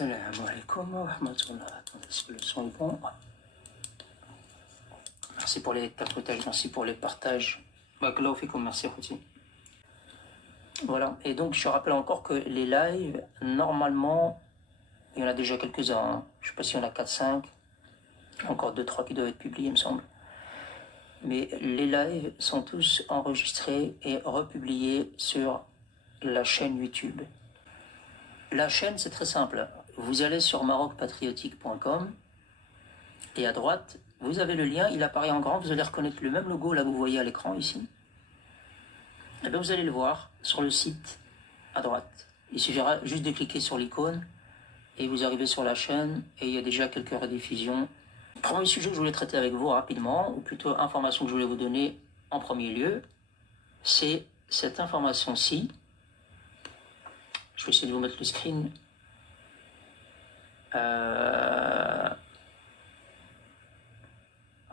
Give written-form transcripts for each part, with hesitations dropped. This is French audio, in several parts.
Assalamu alaikum wa rahmatullah. Attendez, est-ce que le son est bon? Merci pour les tapotages, merci pour les partages. Barakallahu fikum, merci Khouti. Voilà, et donc je rappelle encore que les lives, normalement, il y en a déjà quelques-uns, hein. Je ne sais pas s'il y en a 4-5, encore 2-3 qui doivent être publiés, il me semble. Mais les lives sont tous enregistrés et republiés sur la chaîne YouTube. La chaîne, c'est très simple. Vous allez sur marocpatriotique.com et à droite, vous avez le lien, il apparaît en grand, vous allez reconnaître le même logo là que vous voyez à l'écran ici. Et bien vous allez le voir sur le site à droite. Il suffira juste de cliquer sur l'icône et vous arrivez sur la chaîne et il y a déjà quelques rediffusions. Le premier sujet que je voulais traiter avec vous rapidement, ou plutôt information que je voulais vous donner en premier lieu, c'est cette information-ci. Je vais essayer de vous mettre le screen.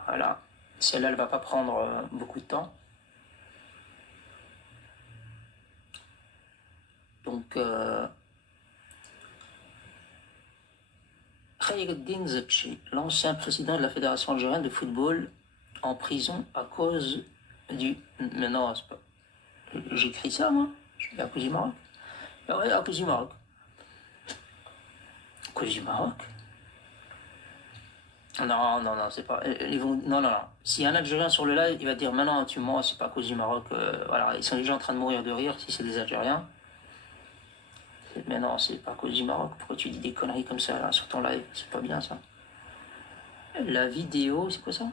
Voilà. Celle-là, elle ne va pas prendre beaucoup de temps. Donc, Khayreddine Zetchi, l'ancien président de la Fédération algérienne de football, en prison à cause du... Mais non, c'est pas... J'écris ça, moi. Je suis à cause du Maroc. Ah ouais, à cause du Maroc. À cause du Maroc. Non, non, non, c'est pas... Ils vont... Non, non, non. S'il y a un Algérien sur le live, il va dire, maintenant, tu mens, c'est pas à cause du Maroc. Voilà, ils sont déjà en train de mourir de rire si c'est des Algériens. Mais non, c'est pas à cause du Maroc. Pourquoi tu dis des conneries comme ça là, sur ton live? C'est pas bien ça. La vidéo, c'est quoi ça?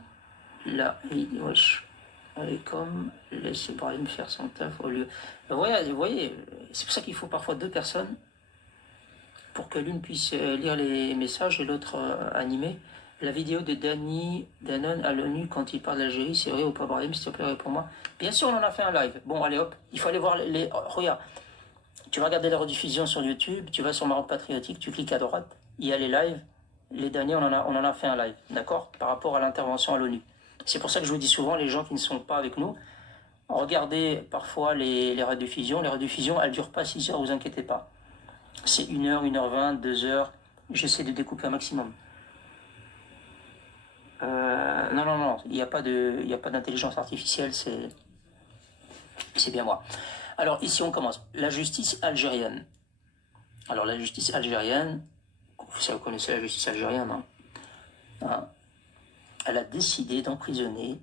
La vidéo, wesh. Comme laisse Brahim faire son taf au lieu. Vous voyez, c'est pour ça qu'il faut parfois deux personnes pour que l'une puisse lire les messages et l'autre animer. La vidéo de Danny Danone à l'ONU quand il parle d'Algérie, c'est vrai ou pas, Brahim, s'il te plaît, réponds-moi. Bien sûr, on en a fait un live. Bon, allez hop, il faut aller voir les. Regarde. Tu vas regarder la rediffusion sur YouTube, tu vas sur Maroc Patriotique, tu cliques à droite, il y a les lives. Les derniers, on en a fait un live, d'accord? Par rapport à l'intervention à l'ONU. C'est pour ça que je vous dis souvent, les gens qui ne sont pas avec nous, regardez parfois les rediffusions. Les rediffusions, elles ne durent pas 6 heures, vous inquiétez pas. C'est 1h, 1h20, 2 heures. J'essaie de découper un maximum. Non, non, non, il n'y a pas d'intelligence artificielle, c'est bien moi. Alors ici on commence. La justice algérienne. Alors la justice algérienne, vous connaissez la justice algérienne, hein, elle a décidé d'emprisonner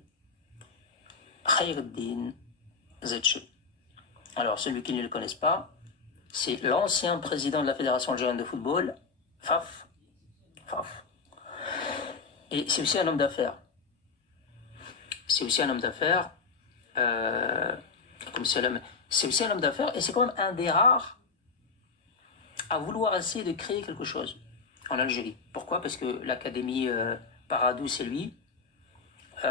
Khayreddine Zetchi. Alors celui qui ne le connaisse pas, c'est l'ancien président de la Fédération algérienne de football, Faf. Et c'est aussi un homme d'affaires. C'est aussi un homme d'affaires. C'est aussi un homme d'affaires et c'est quand même un des rares à vouloir essayer de créer quelque chose en Algérie. Pourquoi? Parce que l'académie Paradou, c'est lui. Tu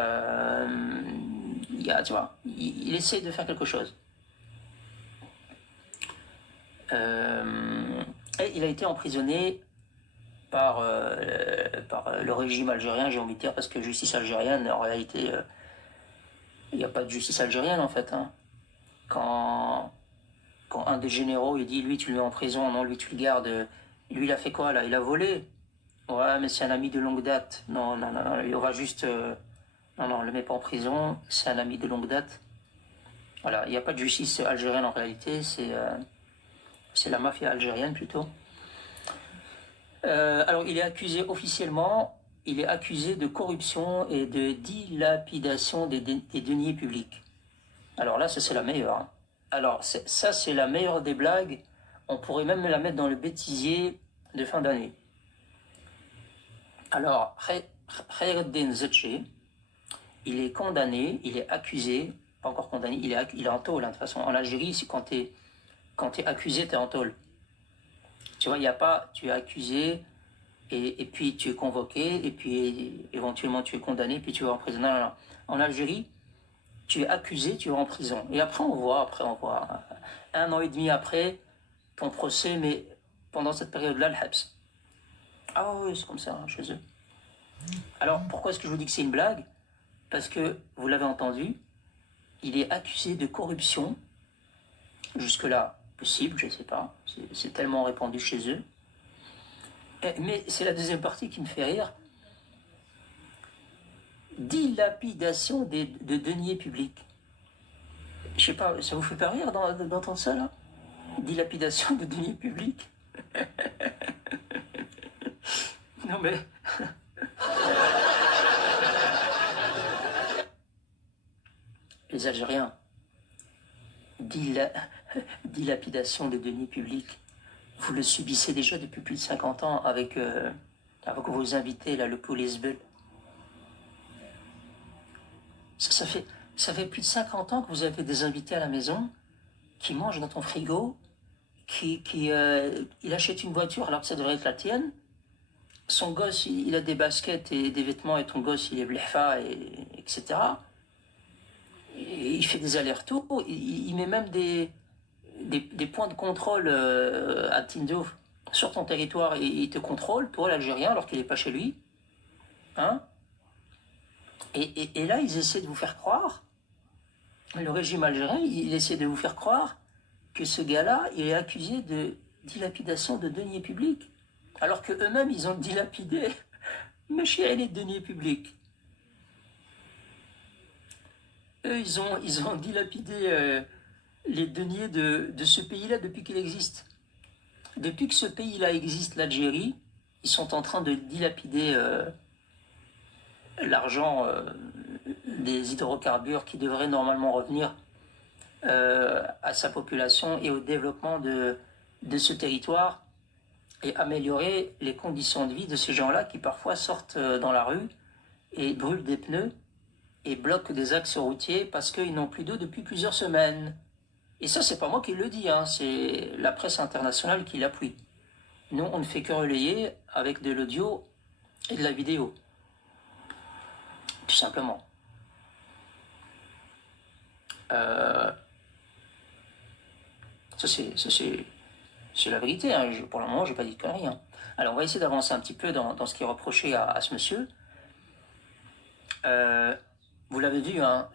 vois, il essaie de faire quelque chose. Et il a été emprisonné par le régime algérien, j'ai envie de dire, parce que justice algérienne, en réalité, il n'y a pas de justice algérienne en fait. Hein. Quand un des généraux il dit lui tu le mets en prison, non lui tu le gardes, lui il a fait quoi là? Il a volé? Ouais mais c'est un ami de longue date. Non, non, non, non, on va juste... Non, non, on le met pas en prison, c'est un ami de longue date. Voilà, il n'y a pas de justice algérienne en réalité, c'est la mafia algérienne plutôt. Alors il est accusé officiellement, il est accusé de corruption et de dilapidation des deniers publics. Alors là, ça c'est la meilleure. Hein. Alors ça c'est la meilleure des blagues. On pourrait même la mettre dans le bêtisier de fin d'année. Alors, Khayreddine Zetchi, il est condamné, il est accusé, pas encore condamné, il est en tôle. Hein, de toute façon, en Algérie, quand t'es accusé, t'es en tôle. Tu vois, il n'y a pas, tu es accusé et puis tu es convoqué et puis éventuellement tu es condamné puis tu vas en prison. Non, non, non. En Algérie, tu es accusé, tu vas en prison. Et après on voit. 1 an et demi après, ton procès, mais pendant cette période-là, le Habs. Ah oui, c'est comme ça, hein, chez eux. Alors, pourquoi est-ce que je vous dis que c'est une blague? Parce que, vous l'avez entendu, il est accusé de corruption. Jusque-là, possible, je ne sais pas. C'est tellement répandu chez eux. Mais c'est la deuxième partie qui me fait rire. Dilapidation de deniers publics. Je sais pas, ça vous fait pas rire d'entendre ça, là? Dilapidation de deniers publics. Non mais... Les Algériens, dilapidation de deniers publics, vous le subissez déjà depuis plus de 50 ans avec vos invités, là, le Police Bull. Ça fait plus de 50 ans que vous avez des invités à la maison qui mangent dans ton frigo, il achète une voiture alors que ça devrait être la tienne. Son gosse, il a des baskets et des vêtements et ton gosse, il est bleffa, etc. Et il fait des allers-retours, il met même des points de contrôle à Tindo sur ton territoire et il te contrôle, toi l'Algérien, alors qu'il n'est pas chez lui. Hein? Et là, ils essaient de vous faire croire, le régime algérien, il essaie de vous faire croire que ce gars-là, il est accusé de dilapidation de deniers publics. Alors qu'eux-mêmes, ils ont dilapidé, mais chez les deniers publics. Eux, ils ont dilapidé les deniers de ce pays-là depuis qu'il existe. Depuis que ce pays-là existe, l'Algérie, ils sont en train de dilapider l'argent des hydrocarbures qui devraient normalement revenir à sa population et au développement de ce territoire et améliorer les conditions de vie de ces gens-là qui parfois sortent dans la rue et brûlent des pneus et bloquent des axes routiers parce qu'ils n'ont plus d'eau depuis plusieurs semaines. Et ça, c'est pas moi qui le dis, hein, c'est la presse internationale qui l'appuie. Nous, on ne fait que relayer avec de l'audio et de la vidéo. Tout simplement. Ça, c'est la vérité. Hein. Pour le moment, je n'ai pas dit de conneries. Hein. Alors, on va essayer d'avancer un petit peu dans ce qui est reproché à ce monsieur. Vous l'avez vu, hein,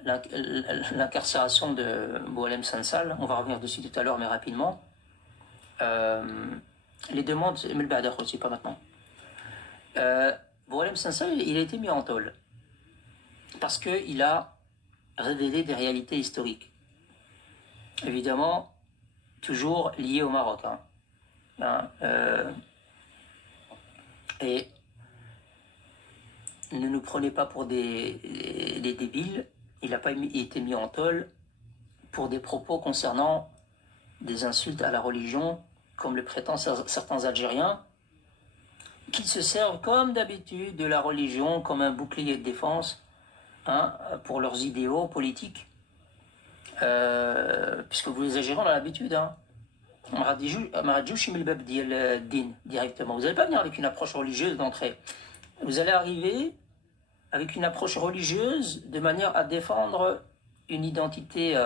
l'incarcération de Boualem Sansal, on va revenir dessus tout à l'heure, mais rapidement. Les demandes, mais le Bader aussi, pas maintenant. Boualem Sansal, il a été mis en tôle parce qu'il a révélé des réalités historiques. Évidemment, toujours liées au Maroc. Hein. Et ne nous prenez pas pour des débiles, il n'a pas été mis en tôle pour des propos concernant des insultes à la religion, comme le prétendent certains Algériens, qui se servent comme d'habitude de la religion comme un bouclier de défense pour leurs idéaux politiques. Puisque vous les Algériens ont l'habitude. Directement. Vous n'allez pas venir avec une approche religieuse d'entrée. Vous allez arriver avec une approche religieuse de manière à défendre une identité,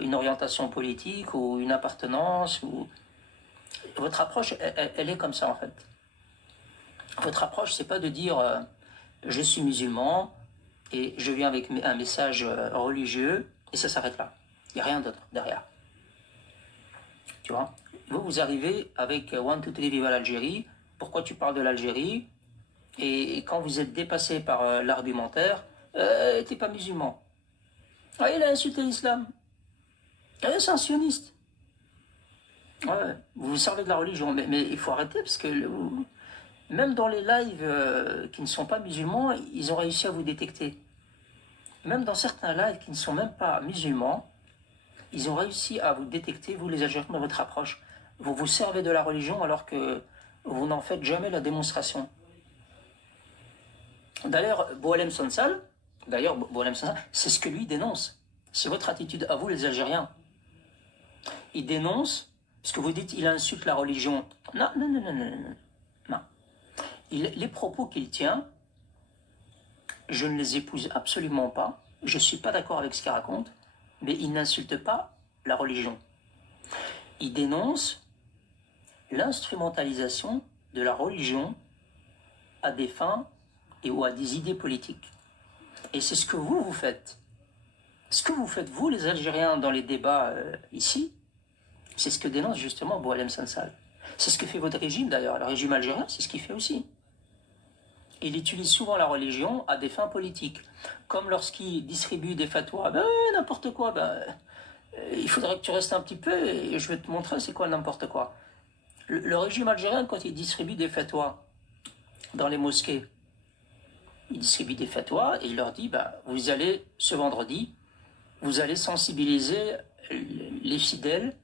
une orientation politique ou une appartenance. Votre approche, elle est comme ça en fait. Votre approche, c'est pas de dire je suis musulman et je viens avec un message religieux et ça s'arrête là. Il n'y a rien d'autre derrière. Tu vois? Vous arrivez avec One, Two, Three, Viva l'Algérie. Pourquoi tu parles de l'Algérie? Et quand vous êtes dépassé par l'argumentaire, t'es pas musulman. Ah, il a insulté l'islam. Ah, c'est un sioniste. Ouais, vous vous servez de la religion, mais il faut arrêter parce que même dans les lives qui ne sont pas musulmans, ils ont réussi à vous détecter. Même dans certains lives qui ne sont même pas musulmans, ils ont réussi à vous détecter, vous les Algériens, dans votre approche. Vous vous servez de la religion alors que vous n'en faites jamais la démonstration. D'ailleurs, Boualem Sansal, c'est ce que lui dénonce. C'est votre attitude à vous, les Algériens. Il dénonce, parce que vous dites il insulte la religion. Non. Les propos qu'il tient, je ne les épouse absolument pas. Je ne suis pas d'accord avec ce qu'il raconte, mais il n'insulte pas la religion. Il dénonce l'instrumentalisation de la religion à des fins ou à des idées politiques. Et c'est ce que vous faites. Ce que vous faites, vous, les Algériens, dans les débats ici, c'est ce que dénonce justement Boualem Sansal. C'est ce que fait votre régime d'ailleurs. Le régime algérien, c'est ce qu'il fait aussi. Il utilise souvent la religion à des fins politiques. Comme lorsqu'il distribue des fatwas, ben n'importe quoi, il faudrait que tu restes un petit peu et je vais te montrer c'est quoi n'importe quoi. Le régime algérien, quand il distribue des fatwas dans les mosquées, il distribue des fatwas et il leur dit, vous allez, ce vendredi, vous allez sensibiliser les fidèles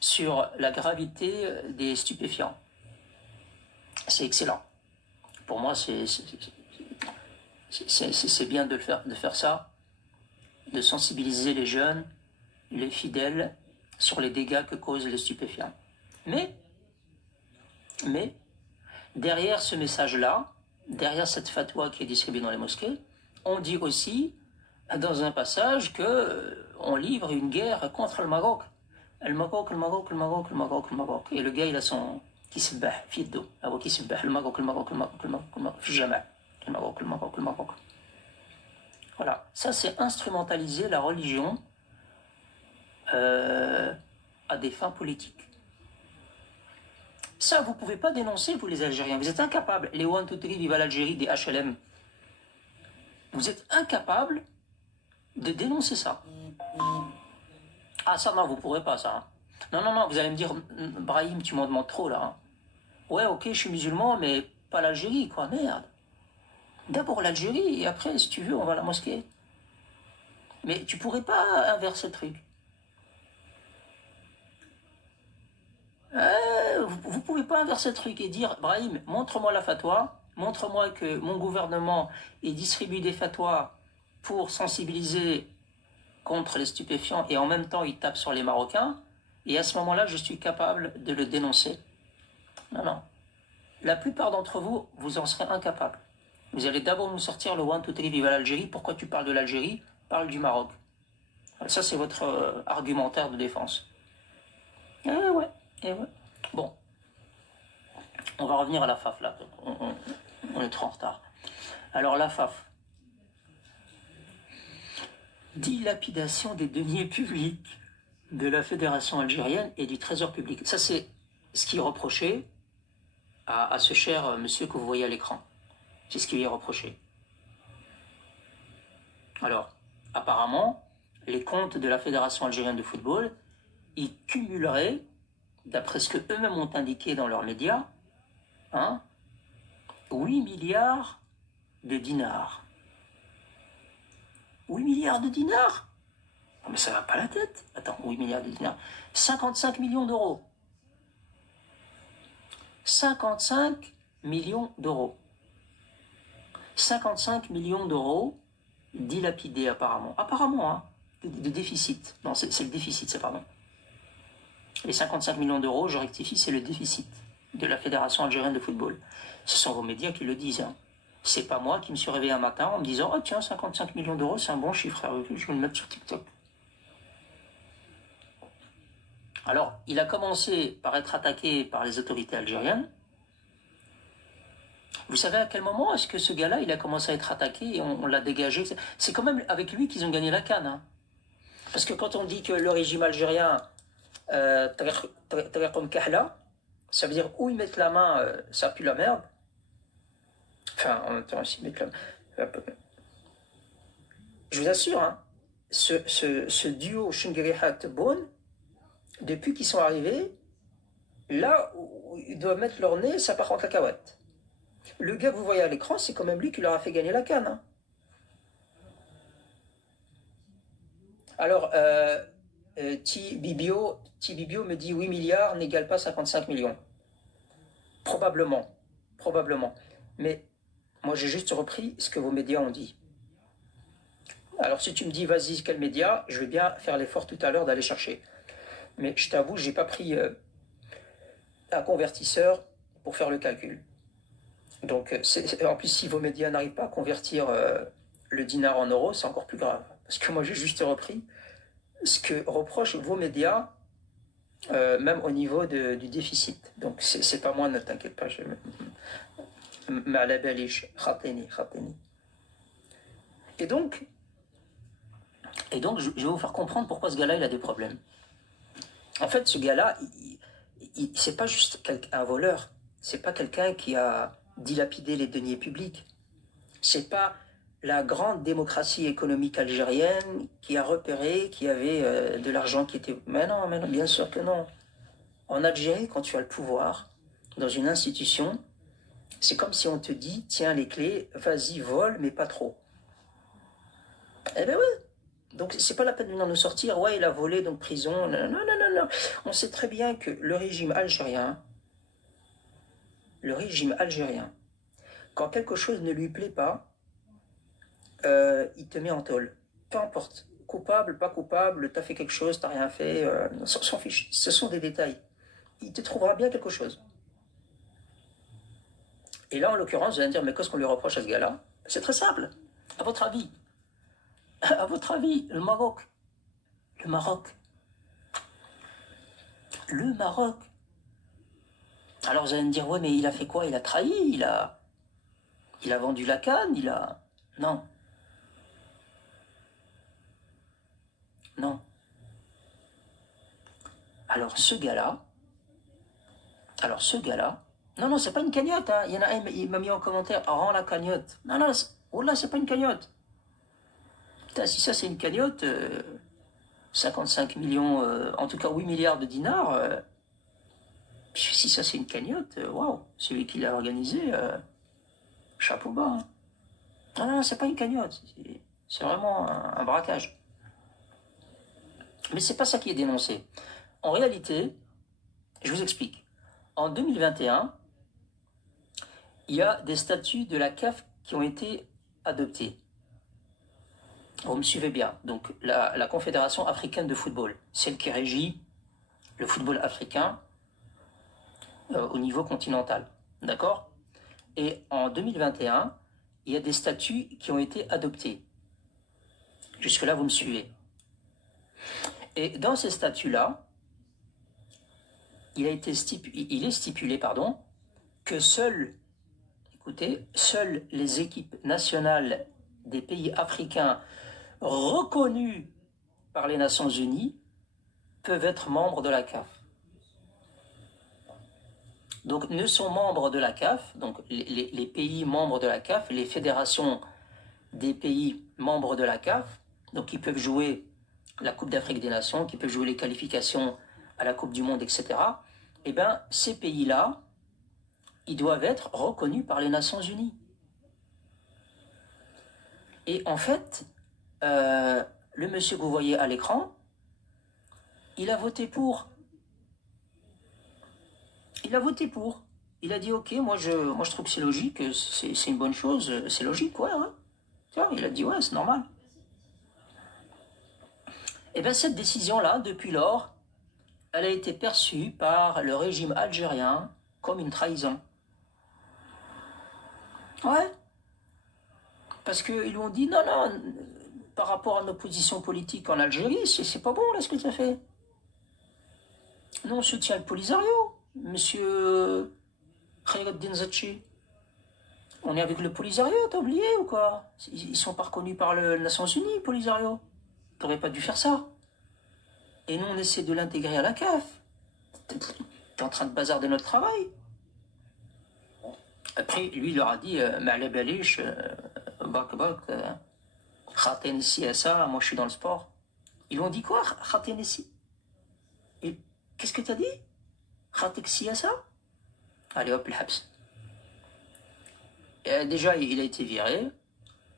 sur la gravité des stupéfiants. C'est excellent. Pour moi, c'est bien de faire ça, de sensibiliser les jeunes, les fidèles, sur les dégâts que causent les stupéfiants. Mais, derrière ce message-là, derrière cette fatwa qui est distribuée dans les mosquées, on dit aussi, dans un passage, qu'on livre une guerre contre le Maroc. Le Maroc. Et le gars, il a son... qui se bat, fido. Qui se bat, le Maroc. Jamais. Le Maroc. Voilà. Ça, c'est instrumentaliser la religion à des fins politiques. Ça, vous ne pouvez pas dénoncer, vous les Algériens. Vous êtes incapables. Les One, Two, Three, Viva l'Algérie, des HLM. Vous êtes incapables de dénoncer ça. Ah, ça, non, vous ne pourrez pas, ça. Non, vous allez me dire, Brahim, tu m'en demandes trop, là. Ouais, ok, je suis musulman, mais pas l'Algérie, quoi, merde. D'abord l'Algérie, et après, si tu veux, on va à la mosquée. Mais tu pourrais pas inverser le truc. Vous pouvez pas inverser le truc et dire, Brahim, montre-moi la fatwa, montre-moi que mon gouvernement distribue des fatwas pour sensibiliser contre les stupéfiants et en même temps il tape sur les Marocains, et à ce moment-là, je suis capable de le dénoncer. Non. La plupart d'entre vous, vous en serez incapables. Vous allez d'abord nous sortir le One, Two, Three, Viva l'Algérie. Pourquoi tu parles de l'Algérie? Parle du Maroc. Ça, c'est votre argumentaire de défense. Eh ouais. Bon. On va revenir à la FAF, là. On est trop en retard. Alors, la FAF. Dilapidation des deniers publics de la Fédération algérienne et du Trésor public. Ça, c'est ce qui est reproché à ce cher monsieur que vous voyez à l'écran. C'est ce qui lui est reproché. Alors, apparemment, les comptes de la Fédération algérienne de football, ils cumuleraient, d'après ce qu'eux-mêmes ont indiqué dans leurs médias, 8 milliards de dinars. 8 milliards de dinars? Non, mais ça va pas la tête. Attends, 8 milliards de dinars. 55 millions d'euros. 55 millions d'euros. 55 millions d'euros dilapidés apparemment. Apparemment, de déficit. Non, c'est le déficit, c'est pardon. Les 55 millions d'euros, je rectifie, c'est le déficit de la Fédération algérienne de football. Ce sont vos médias qui le disent. C'est pas moi qui me suis réveillé un matin en me disant « Oh tiens, 55 millions d'euros, c'est un bon chiffre, je vais le mettre sur TikTok. » Alors, il a commencé par être attaqué par les autorités algériennes. Vous savez à quel moment est-ce que ce gars-là, il a commencé à être attaqué et on l'a dégagé? C'est quand même avec lui qu'ils ont gagné la CAN. Parce que quand on dit que le régime algérien, ça veut dire où ils mettent la main, ça pue la merde. Enfin, en même temps, s'ils mettent la main. Je vous assure, ce duo Chingrihat-Bon, depuis qu'ils sont arrivés, là où ils doivent mettre leur nez, ça part en cacahuète. Le gars que vous voyez à l'écran, c'est quand même lui qui leur a fait gagner la CAN. Alors, T-Bibio me dit 8 milliards n'égale pas 55 millions. Probablement. Mais moi, j'ai juste repris ce que vos médias ont dit. Alors, si tu me dis, vas-y, quel média, je vais bien faire l'effort tout à l'heure d'aller chercher. Mais je t'avoue, je n'ai pas pris un convertisseur pour faire le calcul. Donc, en plus, si vos médias n'arrivent pas à convertir le dinar en euros, c'est encore plus grave. Parce que moi, j'ai juste repris ce que reprochent vos médias, même au niveau du déficit. Donc, c'est pas moi, ne t'inquiète pas. Et donc, je vais vous faire comprendre pourquoi ce gars-là, il a des problèmes. En fait, ce gars-là, c'est pas juste un voleur. C'est pas quelqu'un qui a dilapidé les deniers publics. C'est pas la grande démocratie économique algérienne qui a repéré qu'il y avait de l'argent qui était... Mais non, bien sûr que non. En Algérie, quand tu as le pouvoir, dans une institution, c'est comme si on te dit, tiens les clés, vas-y, vole, mais pas trop. Eh ben oui. Donc c'est pas la peine de venir nous sortir, ouais, il a volé, donc prison. Non, non, non, non, non. On sait très bien que le régime algérien, quand quelque chose ne lui plaît pas, il te met en tôle. Peu importe. Coupable, pas coupable, t'as fait quelque chose, t'as rien fait, s'en fiche. Ce sont des détails. Il te trouvera bien quelque chose. Et là, en l'occurrence, vous allez me dire, mais qu'est-ce qu'on lui reproche à ce gars-là? C'est très simple. À votre avis, le Maroc, le Maroc, le Maroc. Alors vous allez me dire, ouais, mais il a fait quoi? Il a trahi, il a vendu la canne, il a... Non, non. Alors ce gars-là, non, non, c'est pas une cagnotte, hein. Il y en a un, il m'a mis en commentaire, rends la cagnotte. Non, non, oh là, c'est pas une cagnotte. Putain, si ça c'est une cagnotte, 55 millions, en tout cas 8 milliards de dinars, si ça c'est une cagnotte, waouh, celui qui l'a organisé, chapeau bas. Hein. Non, non, c'est pas une cagnotte, c'est vraiment un braquage. Mais c'est pas ça qui est dénoncé. En réalité, je vous explique. En 2021, il y a des statuts de la CAF qui ont été adoptés. Vous me suivez bien. Donc, la Confédération africaine de football, celle qui régit le football africain au niveau continental. D'accord? Et en 2021, il y a des statuts qui ont été adoptés. Jusque-là, vous me suivez. Et dans ces statuts-là, il est stipulé que seules les équipes nationales des pays africains reconnus par les Nations Unies peuvent être membres de la CAF. Donc ne sont membres de la CAF, donc les pays membres de la CAF, les fédérations des pays membres de la CAF, donc qui peuvent jouer la Coupe d'Afrique des Nations, qui peuvent jouer les qualifications à la Coupe du Monde, etc. Eh bien, ces pays-là, ils doivent être reconnus par les Nations Unies. Et en fait, le monsieur que vous voyez à l'écran, il a voté pour. Il a voté pour. Il a dit, ok, moi je trouve que c'est logique, c'est une bonne chose, c'est logique, ouais. Tu vois, il a dit, ouais, c'est normal. Et bien cette décision-là, depuis lors, elle a été perçue par le régime algérien comme une trahison. Ouais. Parce qu'ils lui ont dit, non, non, par rapport à nos positions politiques en Algérie, c'est pas bon là ce que tu as fait. Nous on soutient le Polisario, monsieur Khayreddin Zetchi. On est avec le Polisario, t'as oublié ou quoi? Ils sont pas reconnus par les Nations Unies, Polisario. T'aurais pas dû faire ça. Et nous on essaie de l'intégrer à la CAF. T'es en train de bazarder notre travail. Après, lui, il leur a dit, Ma'la balish, bak bak, khaten ça, moi je suis dans le sport. Ils lui ont dit quoi, khaten ici? Et qu'est-ce que t'as dit? Khatek ça? Allez hop, le habs. Déjà, il a été viré,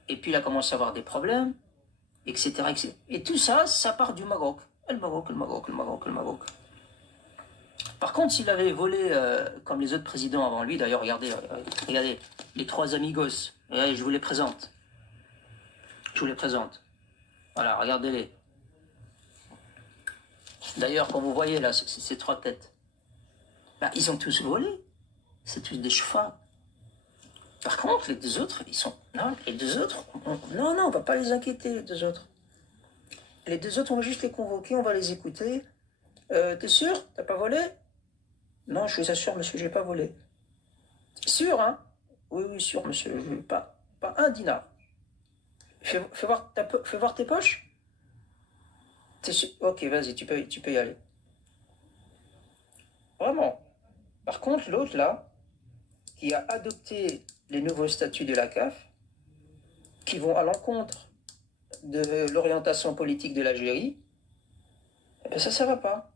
et puis il a commencé à avoir des problèmes, etc. etc. Et tout ça, ça part du Maroc. Le Maroc, le Maroc, le Maroc, le Maroc. Par contre, s'il avait volé comme les autres présidents avant lui, d'ailleurs, regardez, les trois amigos, je vous les présente. Voilà, regardez-les. D'ailleurs, quand vous voyez là, ces trois têtes, bah, ils ont tous volé. C'est tous des chauffeurs. Par contre, les deux autres, ils sont... Non, les deux autres, non, on va pas les inquiéter, les deux autres. Les deux autres, on va juste les convoquer, on va les écouter. T'es sûr? T'as pas volé? Non, je vous assure, monsieur, j'ai pas volé. Sûr, hein? Oui, sûr, monsieur, je pas un dinar. Fais voir tes poches. T'es sûr? Ok, vas-y, tu peux y aller. Vraiment. contre, l'autre là, qui a adopté les nouveaux statuts de la CAF, qui vont à l'encontre de l'orientation politique de l'Algérie, eh ben ça va pas.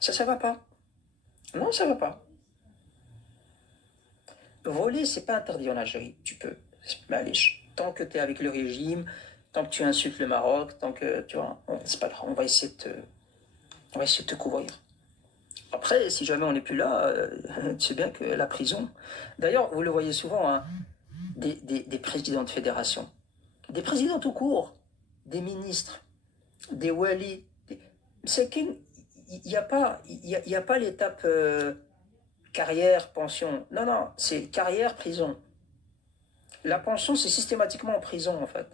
Ça va pas. Non, ça va pas. Voler, c'est pas interdit en Algérie. Tu peux. Mais allez, tant que tu es avec le régime, tant que tu insultes le Maroc, tant que, tu vois, c'est pas grave, on va essayer de te couvrir. Après, si jamais on n'est plus là, tu sais bien que la prison... D'ailleurs, vous le voyez souvent, hein, des présidents de fédération, des présidents tout court, des ministres, des wali. C'est qu'il n'y a pas, y a pas l'étape carrière, pension. Non, non, c'est carrière, prison. La pension, c'est systématiquement en prison, en fait.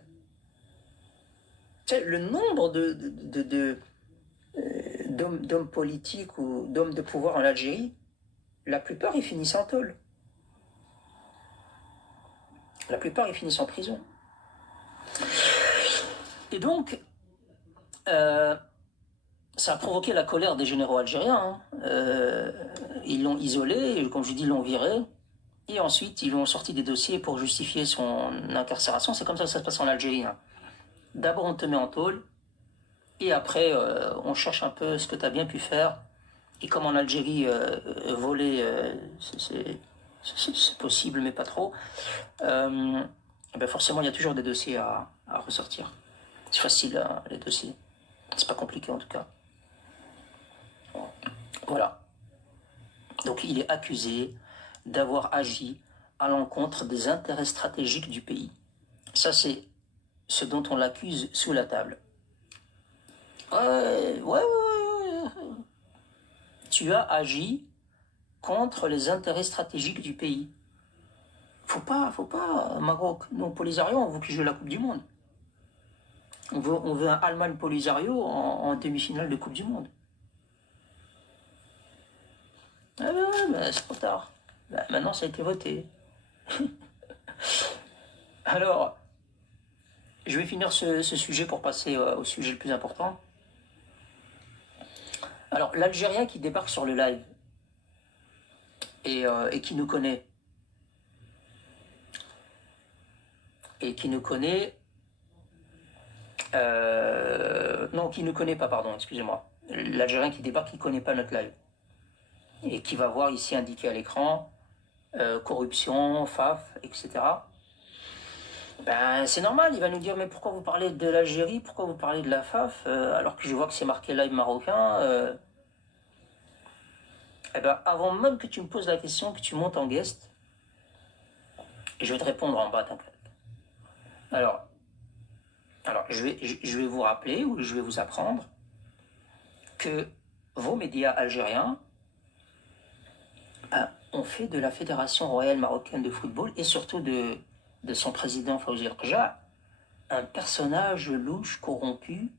Tu sais, le nombre d'hommes politiques ou d'hommes de pouvoir en Algérie, la plupart, ils finissent en tôle. La plupart, ils finissent en prison. Et donc, ça a provoqué la colère des généraux algériens. Hein. Ils l'ont isolé, comme je dis, ils l'ont viré. Et ensuite, ils lui ont sorti des dossiers pour justifier son incarcération. C'est comme ça que ça se passe en Algérie. Hein. D'abord, on te met en tôle. Et après, on cherche un peu ce que tu as bien pu faire. Et comme en Algérie, voler, c'est possible, mais pas trop. Ben forcément, il y a toujours des dossiers à ressortir. C'est facile, hein, les dossiers. C'est pas compliqué, en tout cas. Voilà. Donc, il est accusé d'avoir agi à l'encontre des intérêts stratégiques du pays. Ça, c'est ce dont on l'accuse sous la table. Ouais. Tu as agi contre les intérêts stratégiques du pays. Faut pas, Maroc. Nous, Polisario, on veut qu'ils jouent la Coupe du Monde. On veut un Allemagne-Polisario en demi-finale de Coupe du Monde. Ah ben, c'est trop tard. Ben, maintenant, ça a été voté. Alors, je vais finir ce sujet pour passer au sujet le plus important. Alors, l'Algérien qui débarque sur le live et qui nous connaît, non, qui ne connaît pas, pardon, excusez-moi. L'Algérien qui débarque, qui ne connaît pas notre live. Et qui va voir ici indiqué à l'écran, corruption, FAF, etc. Ben, c'est normal, il va nous dire, mais pourquoi vous parlez de l'Algérie, pourquoi vous parlez de la FAF, alors que je vois que c'est marqué live marocain. Eh ben, avant même que tu me poses la question, que tu montes en guest, je vais te répondre en bas, t'inquiète. Alors, je vais vous rappeler, ou je vais vous apprendre, que vos médias algériens ont fait de la Fédération royale marocaine de football, et surtout de son président Fawzi El-Qja, un personnage louche, corrompu,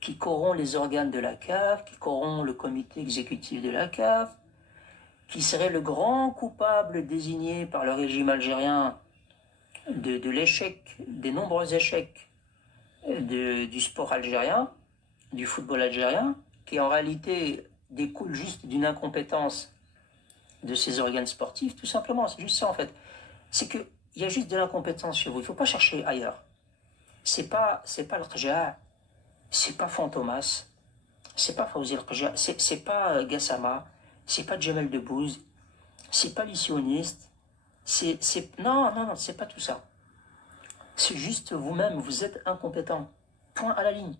qui corrompt les organes de la CAF, qui corrompt le comité exécutif de la CAF, qui serait le grand coupable désigné par le régime algérien de l'échec, des nombreux échecs du sport algérien, du football algérien, qui en réalité découle juste d'une incompétence de ces organes sportifs, tout simplement. C'est juste ça, en fait. C'est qu'il y a juste de l'incompétence chez vous. Il ne faut pas chercher ailleurs. C'est pas le Rja, c'est pas Fantomas, c'est pas Fawzi El-Qja, c'est pas Gassama, c'est pas Jamel Debbouze, c'est pas les sionistes, non, c'est pas tout ça. C'est juste vous-même, vous êtes incompétent. Point à la ligne.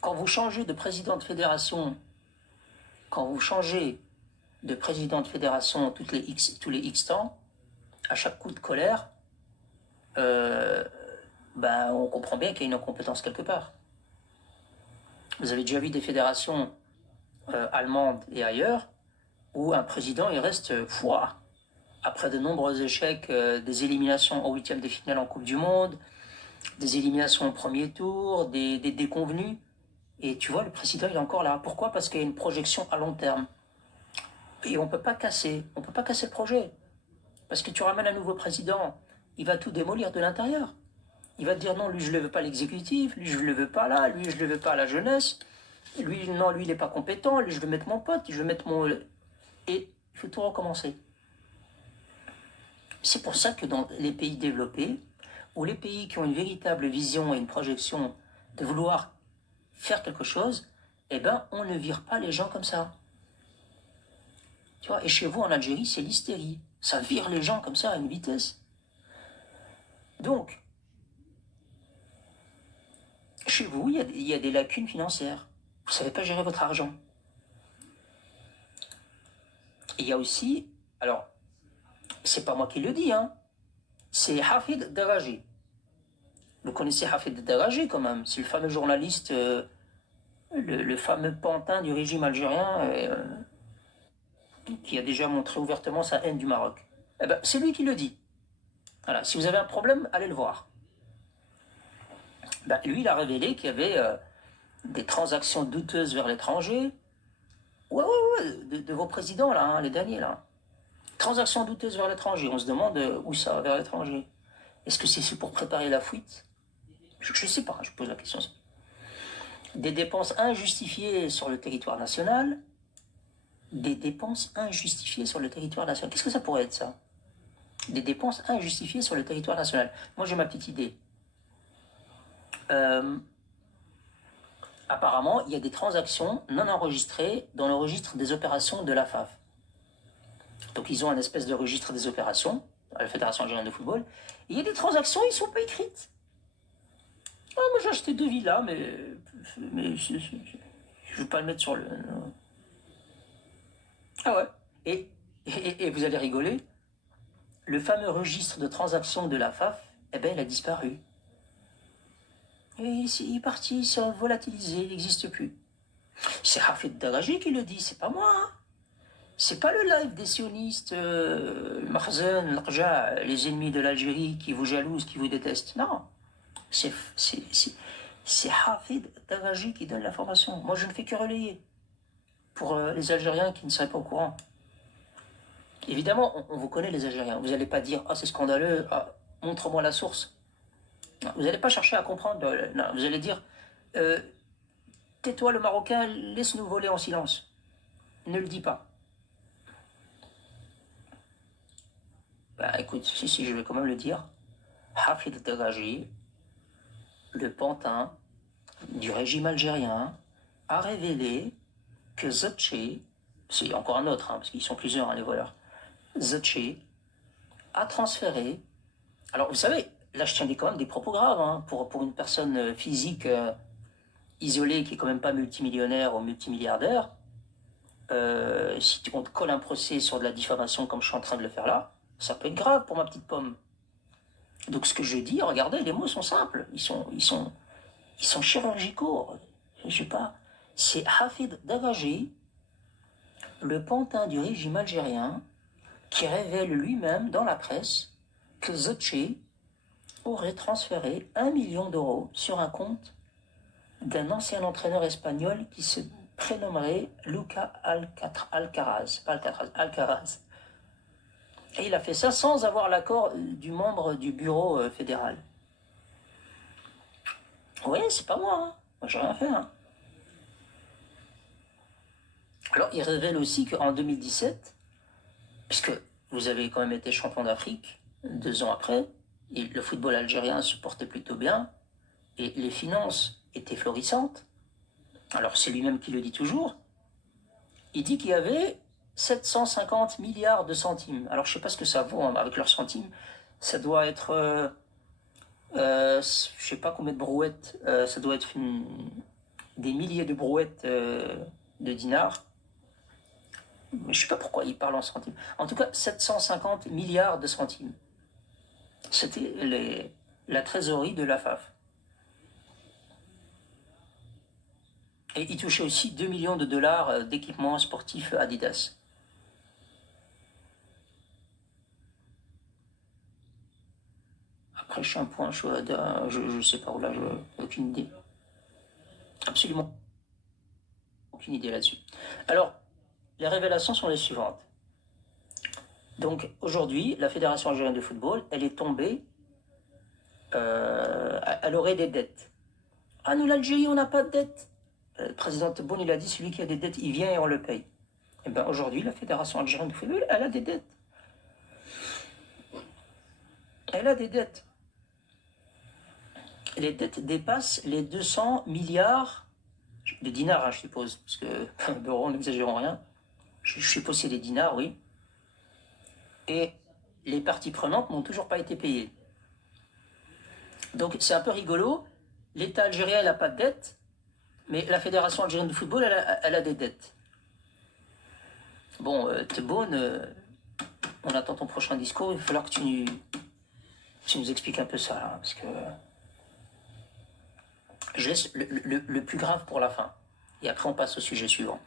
Quand vous changez de président de fédération, tous les X temps, à chaque coup de colère, on comprend bien qu'il y a une incompétence quelque part. Vous avez déjà vu des fédérations allemandes et ailleurs où un président il reste après de nombreux échecs, des éliminations en huitième de finale en Coupe du Monde, des éliminations au premier tour, des déconvenus. Et tu vois, le président il est encore là. Pourquoi? Parce qu'il y a une projection à long terme. Et on ne peut pas casser le projet. Parce que tu ramènes un nouveau président, il va tout démolir de l'intérieur. Il va te dire non, lui je ne le veux pas l'exécutif, lui je ne le veux pas là, lui je ne le veux pas à la jeunesse. Lui, non, lui, il n'est pas compétent. Lui, je vais mettre mon pote, je vais mettre mon... Et il faut tout recommencer. C'est pour ça que dans les pays développés, ou les pays qui ont une véritable vision et une projection de vouloir faire quelque chose, eh ben, on ne vire pas les gens comme ça. Tu vois, et chez vous, en Algérie, c'est l'hystérie. Ça vire les gens comme ça à une vitesse. Donc, chez vous, il y a des lacunes financières. Vous ne savez pas gérer votre argent. Et il y a aussi, alors, c'est pas moi qui le dis, hein, c'est Hafid Daraji. Vous connaissez Hafid Daraji quand même, c'est le fameux journaliste, le fameux pantin du régime algérien qui a déjà montré ouvertement sa haine du Maroc. Eh ben, c'est lui qui le dit. Voilà, si vous avez un problème, allez le voir. Ben, lui, il a révélé qu'il y avait des transactions douteuses vers l'étranger. Ouais, de vos présidents, là, hein, les derniers, là. Transactions douteuses vers l'étranger. On se demande où ça va vers l'étranger. Est-ce que c'est pour préparer la fuite? Je ne sais pas, je pose la question. Des dépenses injustifiées sur le territoire national. Des dépenses injustifiées sur le territoire national. Qu'est-ce que ça pourrait être, ça? Des dépenses injustifiées sur le territoire national. Moi, j'ai ma petite idée. Apparemment, il y a des transactions non enregistrées dans le registre des opérations de la FAF. Donc, ils ont un espèce de registre des opérations à la Fédération algérienne de football. Et il y a des transactions, ils ne sont pas écrites. Ah, moi, j'ai acheté 2 villas, mais je ne veux pas le mettre sur le... Ah ouais. Et vous allez rigoler, le fameux registre de transactions de la FAF, eh ben, il a disparu. Et il est parti, il s'est volatilisé, il n'existe plus. C'est Hafid Daraji qui le dit, c'est pas moi. Hein. C'est pas le live des sionistes, Marzen, Larja, les ennemis de l'Algérie qui vous jalousent, qui vous détestent. Non. C'est Hafid Daraji qui donne l'information. Moi, je ne fais que relayer pour les Algériens qui ne seraient pas au courant. Évidemment, on vous connaît les Algériens. Vous n'allez pas dire « Ah, c'est scandaleux, ah, montre-moi la source ». Vous n'allez pas chercher à comprendre. Non, vous allez dire tais-toi le Marocain, laisse-nous voler en silence. Ne le dis pas. Bah écoute, si, je vais quand même le dire. Hafid Daraji, le pantin du régime algérien, a révélé que Zotche, c'est encore un autre, hein, parce qu'ils sont plusieurs, hein, les voleurs, Zotche a transféré. Alors vous savez, là je tiens quand même des propos graves, hein, pour une personne physique isolée qui est quand même pas multimillionnaire ou multimilliardaire. Si on te colle un procès sur de la diffamation comme je suis en train de le faire là, ça peut être grave pour ma petite pomme. Donc ce que je dis, regardez, les mots sont simples, ils sont chirurgicaux. Je sais pas. C'est Hafid Daraji, le pantin du régime algérien, qui révèle lui-même dans la presse que Zotche aurait transféré 1 million d'euros sur un compte d'un ancien entraîneur espagnol qui se prénommerait Luca Alcaraz. Et il a fait ça sans avoir l'accord du membre du bureau fédéral. Oui, c'est pas moi, hein. Moi j'ai rien fait. Hein. Alors il révèle aussi qu'en 2017, puisque vous avez quand même été champion d'Afrique 2 ans après, et le football algérien se portait plutôt bien, et les finances étaient florissantes, alors c'est lui-même qui le dit toujours, il dit qu'il y avait 750 milliards de centimes. Alors je ne sais pas ce que ça vaut hein, avec leurs centimes, ça doit être, je ne sais pas combien de brouettes, ça doit être des milliers de brouettes de dinars. Je ne sais pas pourquoi il parle en centimes. En tout cas, 750 milliards de centimes. C'était la trésorerie de la FAF. Et il touchait aussi 2 millions de dollars d'équipements sportifs Adidas. Après, shampoing, je ne sais pas où là, je n'ai aucune idée. Absolument aucune idée là-dessus. Alors, les révélations sont les suivantes. Donc, aujourd'hui, la Fédération algérienne de football, elle est tombée, elle aurait des dettes. Ah, nous, l'Algérie, on n'a pas de dettes. Le président Tebboune, il a dit, celui qui a des dettes, il vient et on le paye. Et bien aujourd'hui, la Fédération algérienne de football, elle a des dettes. Elle a des dettes. Les dettes dépassent les 200 milliards de dinars, hein, je suppose, parce que d'euros, n'exagérons rien. Je suppose que c'est des dinars, oui. Et les parties prenantes n'ont toujours pas été payées. Donc c'est un peu rigolo. L'État algérien n'a pas de dette, mais la Fédération algérienne de football, elle a des dettes. Bon, Tebboune, on attend ton prochain discours, il va falloir que tu nous expliques un peu ça, là, parce que je laisse le plus grave pour la fin. Et après, on passe au sujet suivant.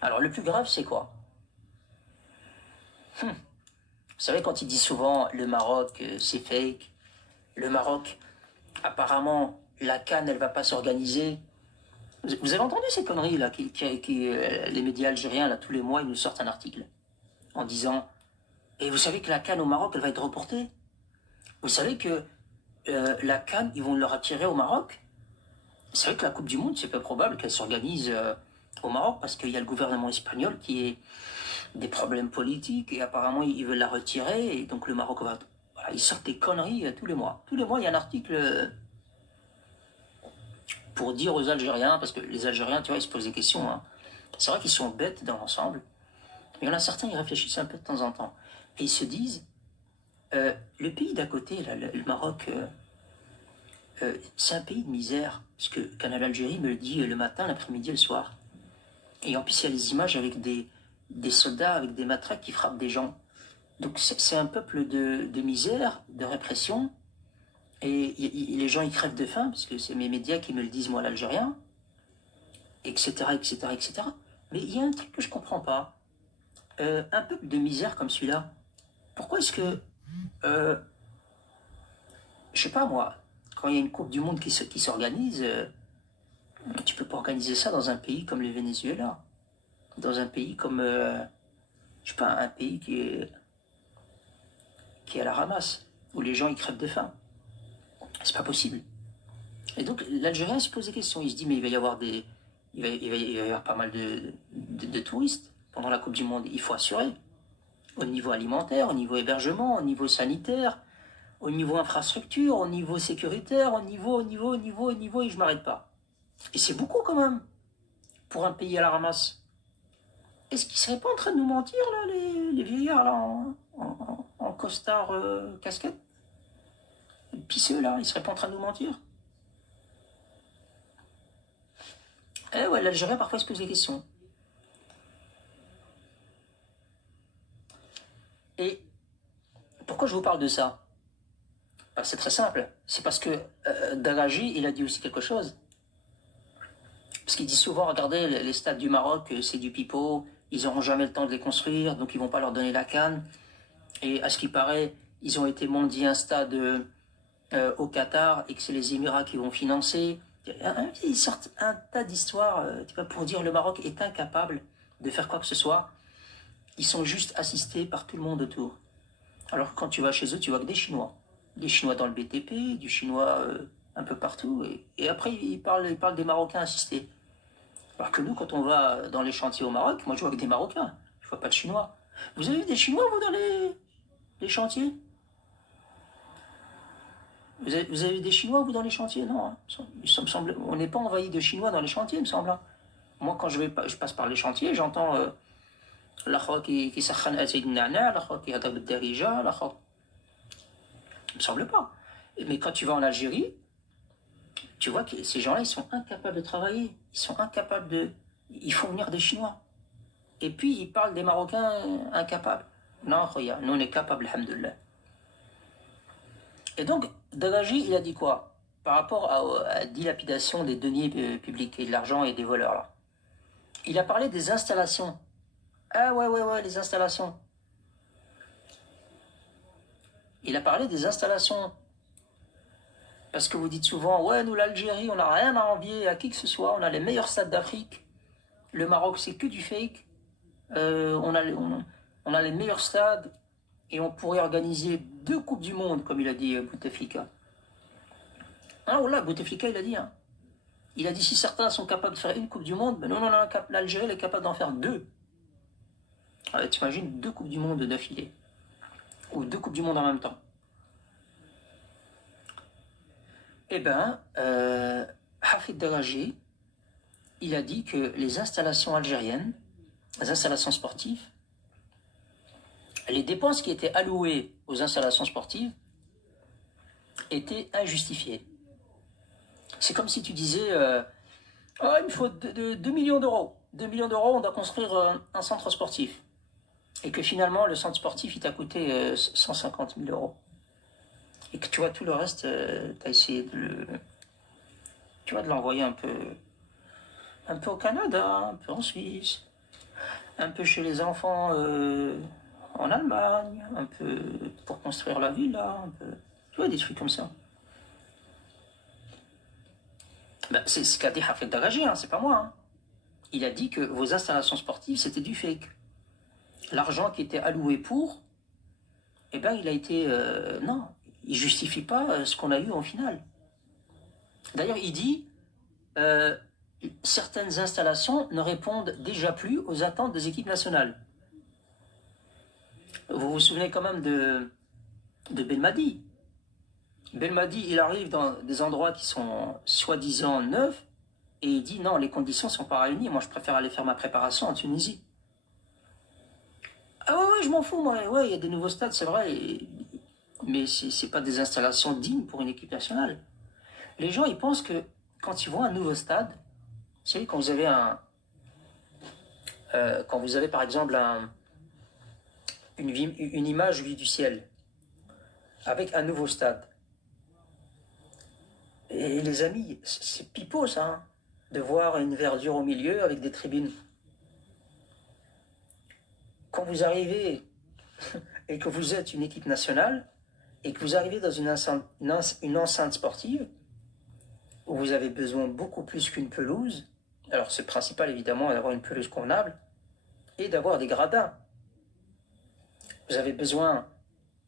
Alors, le plus grave, c'est quoi? Vous savez, quand ils disent souvent le Maroc, c'est fake, le Maroc, apparemment, la CAN, elle va pas s'organiser. Vous avez entendu ces conneries là, les médias algériens, là, tous les mois, ils nous sortent un article en disant, et vous savez que la CAN au Maroc, elle va être reportée. Vous savez que la CAN, ils vont le retirer au Maroc. Vous savez que la Coupe du Monde, c'est peu probable qu'elle s'organise au Maroc parce qu'il y a le gouvernement espagnol qui est des problèmes politiques et apparemment ils veulent la retirer et donc le Maroc va... Voilà, ils sortent des conneries tous les mois. Tous les mois, il y a un article pour dire aux Algériens, parce que les Algériens, tu vois, ils se posent des questions. Hein. C'est vrai qu'ils sont bêtes dans l'ensemble, mais il y en a certains, ils réfléchissent un peu de temps en temps. Et ils se disent, le pays d'à côté, là, le Maroc, c'est un pays de misère, parce que Canal Algérie me le dit le matin, l'après-midi et le soir. Et en plus, il y a les images avec des soldats avec des matraques qui frappent des gens. Donc c'est un peuple de misère, de répression, et les gens ils crèvent de faim, parce que c'est mes médias qui me le disent, moi l'Algérien, etc., etc., etc. Mais il y a un truc que je comprends pas. Un peuple de misère comme celui-là, pourquoi est-ce que, je sais pas moi, quand il y a une Coupe du Monde qui s'organise, tu peux pas organiser ça dans un pays comme le Venezuela, dans un pays comme, je sais pas, un pays qui est à la ramasse, où les gens ils crèvent de faim. C'est pas possible. Et donc l'Algérien se pose des questions. Il se dit mais il va y avoir il va y avoir pas mal de touristes pendant la Coupe du Monde. Il faut assurer au niveau alimentaire, au niveau hébergement, au niveau sanitaire, au niveau infrastructure, au niveau sécuritaire, au niveau, et je m'arrête pas. Et c'est beaucoup quand même pour un pays à la ramasse. Est-ce qu'ils seraient pas en train de nous mentir là, les vieillards là en costard casquette, pisseux là, ils seraient pas en train de nous mentir? Eh ouais, l'Algérien parfois se pose des questions. Et pourquoi je vous parle de ça? Ben, c'est très simple. C'est parce que Daraji, il a dit aussi quelque chose. Parce qu'il dit souvent, regardez, les stades du Maroc, c'est du pipeau, ils n'auront jamais le temps de les construire, donc ils vont pas leur donner la canne. Et à ce qui paraît, ils ont été mendier un stade au Qatar et que c'est les Émirats qui vont financer. Ils sortent un tas d'histoires pour dire le Maroc est incapable de faire quoi que ce soit. Ils sont juste assistés par tout le monde autour. Alors que quand tu vas chez eux, tu vois que des Chinois. Des Chinois dans le BTP, du Chinois un peu partout. Et après, ils parlent des Marocains assistés. Alors que nous, quand on va dans les chantiers au Maroc, moi je vois que des Marocains. Je vois pas de Chinois. Vous avez vu des Chinois, vous, dans les chantiers? Vous avez des Chinois, vous, dans les chantiers? Non. Hein. Ça me semble, on n'est pas envahi de Chinois dans les chantiers, il me semble. Hein. Moi, quand je passe par les chantiers, j'entends l'akha qui s'akhan asid nana, l'akha qui hadab darija, l'akha. Il me semble pas. Mais quand tu vas en Algérie, tu vois que ces gens-là, ils sont incapables de travailler. Ils sont incapables de... Ils font venir des Chinois. Et puis, ils parlent des Marocains incapables. Non, regarde, nous, on est capables, alhamdoulilah. Et donc, Dagaji, il a dit quoi? Par rapport à la dilapidation des deniers publics et de l'argent et des voleurs, là. Il a parlé des installations. Ah ouais, les installations. Il a parlé des installations. Parce que vous dites souvent, ouais, nous, l'Algérie, on n'a rien à envier à qui que ce soit. On a les meilleurs stades d'Afrique. Le Maroc, c'est que du fake. On a les meilleurs stades. Et on pourrait organiser 2 Coupes du Monde, comme il a dit Bouteflika. Ah, voilà, Bouteflika, il a dit. Hein. Il a dit si certains sont capables de faire une Coupe du Monde, ben non, non, non, l'Algérie est capable d'en faire deux. T'imagines 2 Coupes du Monde d'affilée. Ou 2 Coupes du Monde en même temps. Eh bien, Hafid Daraji, il a dit que les installations algériennes, les installations sportives, les dépenses qui étaient allouées aux installations sportives étaient injustifiées. C'est comme si tu disais oh, il me faut 2 millions d'euros. 2 millions d'euros, on doit construire un centre sportif. Et que finalement, le centre sportif, il t'a coûté 150 000 euros. Et que tu vois, tout le reste, tu as essayé de l'envoyer un peu au Canada, un peu en Suisse, un peu chez les enfants en Allemagne, un peu pour construire la villa, un peu. Tu vois, des trucs comme ça. Ben, c'est ce qu'a dit Hafid Daraji, hein, c'est pas moi. Hein. Il a dit que vos installations sportives, c'était du fake. L'argent qui était alloué pour, eh ben, il a été... non, il justifie pas ce qu'on a eu en finale. D'ailleurs, il dit certaines installations ne répondent déjà plus aux attentes des équipes nationales. Vous vous souvenez quand même de Belmadi. Belmadi, il arrive dans des endroits qui sont soi-disant neufs et il dit non, les conditions ne sont pas réunies. Moi, je préfère aller faire ma préparation en Tunisie. Ah ouais, je m'en fous, moi. Ouais, il y a des nouveaux stades, c'est vrai. Mais c'est pas des installations dignes pour une équipe nationale. Les gens, ils pensent que quand ils voient un nouveau stade, vous savez, quand vous avez par exemple une image vue du ciel, avec un nouveau stade, et les amis, c'est pipeau ça, hein, de voir une verdure au milieu avec des tribunes. Quand vous arrivez et que vous êtes une équipe nationale, et que vous arrivez dans une enceinte sportive, où vous avez besoin beaucoup plus qu'une pelouse, alors c'est principal évidemment d'avoir une pelouse convenable, et d'avoir des gradins. Vous avez besoin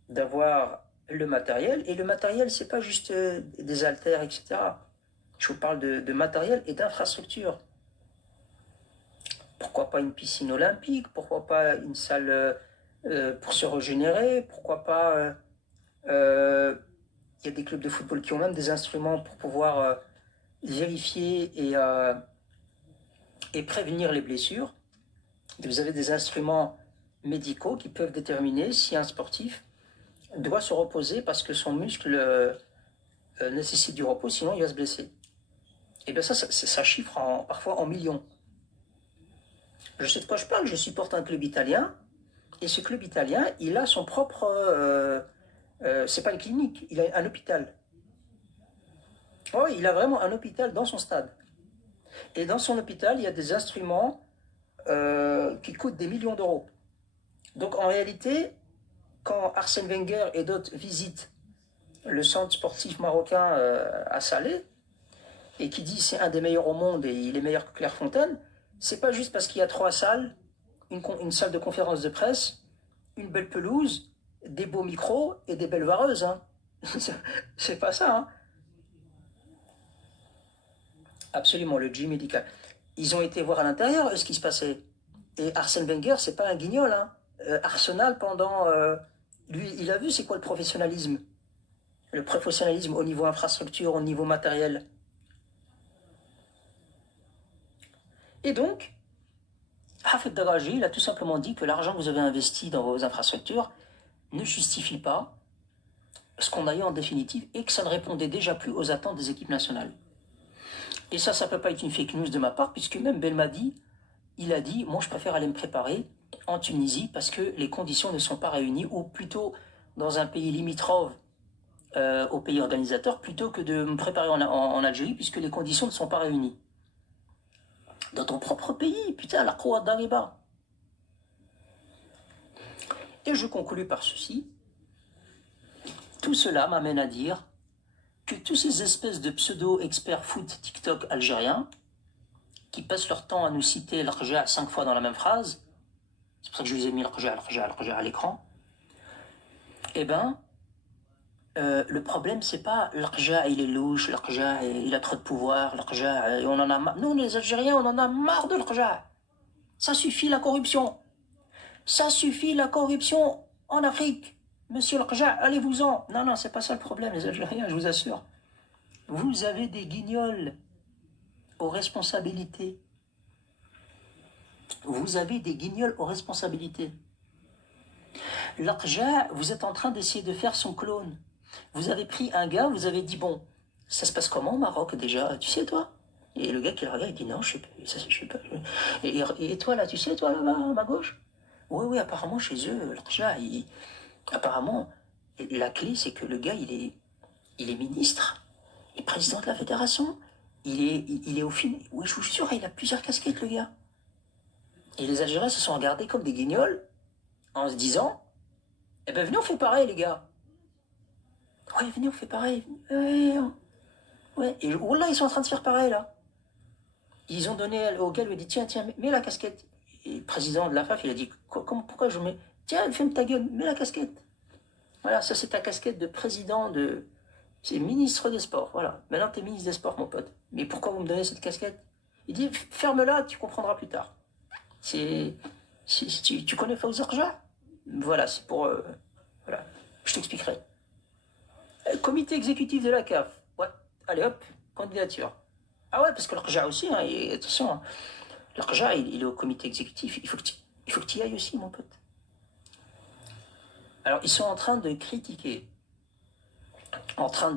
d'avoir le matériel, et le matériel, c'est pas juste des haltères, etc. Je vous parle de matériel et d'infrastructure. Pourquoi pas une piscine olympique? Pourquoi pas une salle pour se régénérer? Pourquoi pas... il y a des clubs de football qui ont même des instruments pour pouvoir vérifier et prévenir les blessures. Et vous avez des instruments médicaux qui peuvent déterminer si un sportif doit se reposer parce que son muscle nécessite du repos, sinon il va se blesser. Et bien ça chiffre parfois en millions. Je sais de quoi je parle, je supporte un club italien, et ce club italien, il a son propre... c'est pas une clinique, il a un hôpital. Oui, il a vraiment un hôpital dans son stade. Et dans son hôpital, il y a des instruments qui coûtent des millions d'euros. Donc en réalité, quand Arsène Wenger et d'autres visitent le centre sportif marocain à Salé, et qui dit c'est un des meilleurs au monde et il est meilleur que Clairefontaine, c'est pas juste parce qu'il y a 3 salles, une salle de conférence de presse, une belle pelouse, des beaux micros et des belles vareuses. Hein. C'est pas ça. Hein. Absolument, le gym médical. Ils ont été voir à l'intérieur ce qui se passait. Et Arsène Wenger, c'est pas un guignol. Hein. Arsenal, lui, il a vu c'est quoi le professionnalisme. Le professionnalisme au niveau infrastructure, au niveau matériel. Et donc, Hafid Daraji, il a tout simplement dit que l'argent que vous avez investi dans vos infrastructures ne justifie pas ce qu'on a eu en définitive et que ça ne répondait déjà plus aux attentes des équipes nationales. Et ça ne peut pas être une fake news de ma part, puisque même Belmadi, il a dit, moi je préfère aller me préparer en Tunisie parce que les conditions ne sont pas réunies, ou plutôt dans un pays limitrophe au pays organisateur, plutôt que de me préparer en Algérie, puisque les conditions ne sont pas réunies. Dans ton propre pays, putain, la Croix d'Ariba. Et je conclus par ceci. Tout cela m'amène à dire que tous ces espèces de pseudo-experts foot TikTok algériens, qui passent leur temps à nous citer l'Arja 5 fois dans la même phrase, c'est pour ça que je vous ai mis l'Arja à l'écran, eh ben, Le problème, c'est pas l'Arja, il est louche, l'Arja, il a trop de pouvoir, l'Arja, on en a marre. Nous, les Algériens, on en a marre de l'Arja. Ça suffit la corruption. Ça suffit la corruption en Afrique. Monsieur l'Arja, allez-vous-en. Non, non, c'est pas ça le problème, les Algériens, je vous assure. Vous avez des guignols aux responsabilités. Vous avez des guignols aux responsabilités. L'Arja, vous êtes en train d'essayer de faire son clone. Vous avez pris un gars, vous avez dit, bon, ça se passe comment au Maroc déjà? Tu sais, toi? Et le gars qui le regarde, il dit, non, je sais pas. Ça, je sais pas. Et toi, là, tu sais, toi, là-bas, à ma gauche? Oui, oui, apparemment, chez eux, l'Arja, apparemment, la clé, c'est que le gars, il est ministre, il est président de la fédération, il est au film. Oui, je vous jure, il a plusieurs casquettes, le gars. Et les Algériens se sont regardés comme des guignols en se disant, eh ben, venez, on fait pareil, les gars. Ouais, venez, on fait pareil. Ouais, ouais. Et là, ils sont en train de faire pareil, là. Ils ont donné au gars, il lui a dit, tiens, tiens, mets la casquette. Et le président de la FAF, il a dit, pourquoi je mets. Tiens, ferme ta gueule, mets la casquette. Voilà, ça, c'est ta casquette de président de. C'est ministre des Sports, voilà. Maintenant, t'es ministre des Sports, mon pote. Mais pourquoi vous me donnez cette casquette? Il dit, ferme-la, tu comprendras plus tard. C'est. Tu connais Fawzi Arja? Voilà, c'est pour. Voilà, je t'expliquerai. Comité exécutif de la CAF. Ouais, allez hop, candidature. Ah ouais, parce que l'Arja aussi, hein, et, attention, hein, l'Arja, il est au comité exécutif. Il faut que tu y ailles aussi, mon pote. Alors, ils sont en train de critiquer. Enfin,